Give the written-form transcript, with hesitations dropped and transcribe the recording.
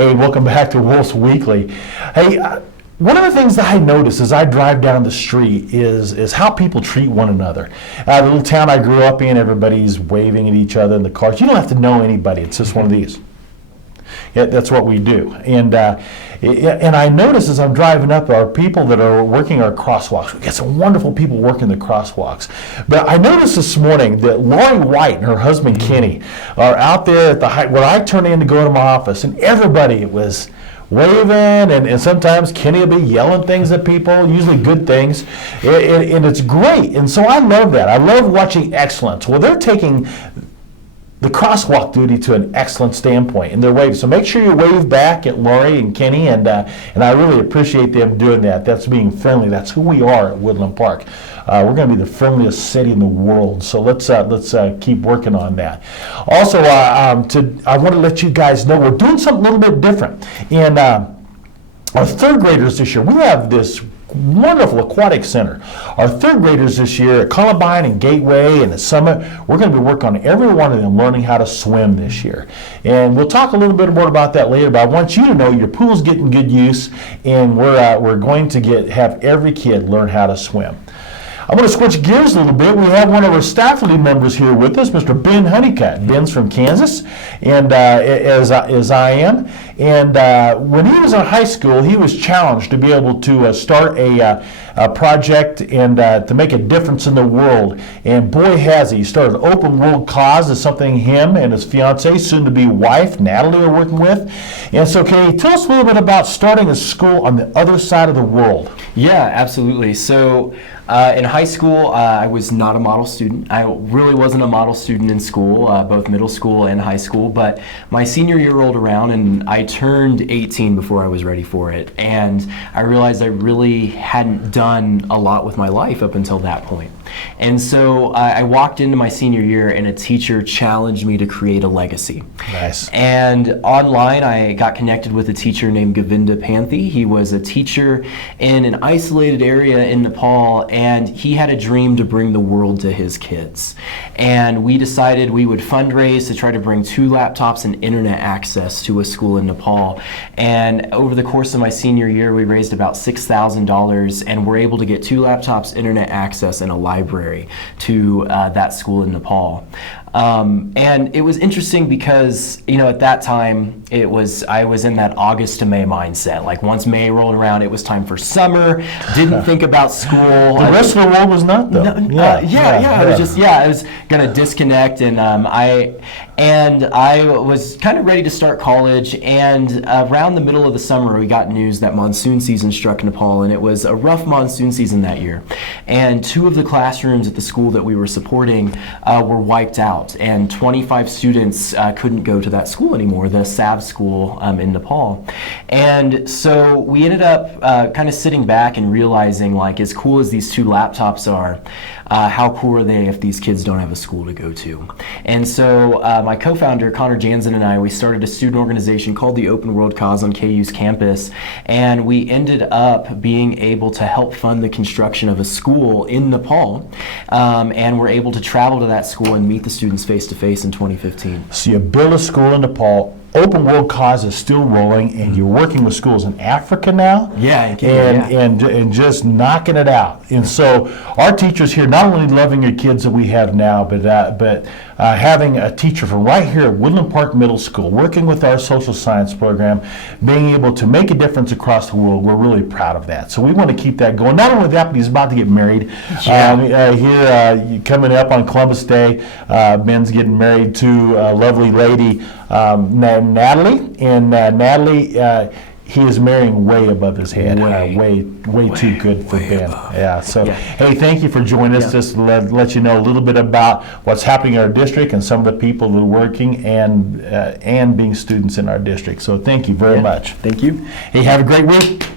Hey, welcome back to Woolf Weekly. Hey, one of the things that I notice as I drive down the street is how people treat one another. The little town I grew up in, everybody's waving at each other in the cars. You don't have to know anybody. It's just one of these. Yeah, that's what we do. And I notice as I'm driving up, our people that are working our crosswalks. We get some wonderful people working the crosswalks. But I noticed this morning that Lori White and her husband Kenny are out there at the height where I turn in to go to my office, and everybody was waving, and sometimes Kenny will be yelling things at people, usually good things, and it's great. And so I love that. I love watching excellence. Well, they're taking the crosswalk duty to an excellent standpoint in their wave. So make sure you wave back at Lori and Kenny, and I really appreciate them doing that. That's being friendly. That's who we are at Woodland Park. We're going to be the friendliest city in the world. So let's keep working on that. Also, I want to let you guys know we're doing something a little bit different. In our third graders this year, we have this wonderful aquatic center. Our third graders this year at Columbine and Gateway and at Summit, we're going to be working on every one of them learning how to swim this year. And we'll talk a little bit more about that later, but I want you to know your pool's getting good use, and we're going to have every kid learn how to swim. I'm going to switch gears a little bit. We have one of our faculty members here with us, Mr. Ben Honeycutt. Ben's from Kansas, and as I am. And when he was in high school, he was challenged to be able to start a project and to make a difference in the world. And boy, has he. He started Open World Cause as something him and his fiancee, soon-to-be wife, Natalie, are working with. And so can you tell us a little bit about starting a school on the other side of the world? Yeah, absolutely. So in high school, I was not a model student. I really wasn't a model student in school, both middle school and high school. But my senior year rolled around, and I turned 18 before I was ready for it. And I realized I really hadn't done a lot with my life up until that point. And so I walked into my senior year, and a teacher challenged me to create a legacy. Nice. And online, I got connected with a teacher named Govinda Panthy. He was a teacher in an isolated area in Nepal, and he had a dream to bring the world to his kids. And we decided we would fundraise to try to bring 2 laptops and internet access to a school in Nepal. And over the course of my senior year, we raised about $6,000, and were able to get 2 laptops, internet access, and a library to that school in Nepal. And it was interesting because, at that time, I was in that August to May mindset. Like, once May rolled around, it was time for summer, didn't think about school. The rest of the world was not, though. I was going to disconnect, and I was kind of ready to start college, and around the middle of the summer, we got news that monsoon season struck Nepal, and it was a rough monsoon season that year. And 2 of the classrooms at the school that we were supporting were wiped out, and 25 students couldn't go to that school anymore, the SAV school in Nepal. And so we ended up kind of sitting back and realizing, like, as cool as these 2 laptops are, how cool are they if these kids don't have a school to go to? And so my co-founder, Connor Jansen, and I, we started a student organization called the Open World Cause on KU's campus, and we ended up being able to help fund the construction of a school in Nepal, and we're able to travel to that school and meet the students face-to-face in 2015. So you build a school in Nepal. Open World Cause is still rolling, and you're working with schools in Africa now. Yeah, in Kenya, and just knocking it out. And so our teachers here, not only loving your kids that we have now, but having a teacher from right here at Woodland Park Middle School, working with our social science program, being able to make a difference across the world, we're really proud of that. So we want to keep that going. Not only that, but he's about to get married. Here, coming up on Columbus Day, Ben's getting married to a lovely lady, Natalie, and Natalie, he is marrying way above his head. Way too good for Ben. Yeah. So, hey, thank you for joining us. Just to let you know a little bit about what's happening in our district and some of the people that are working and being students in our district. So, thank you very much. Thank you. Hey, have a great week.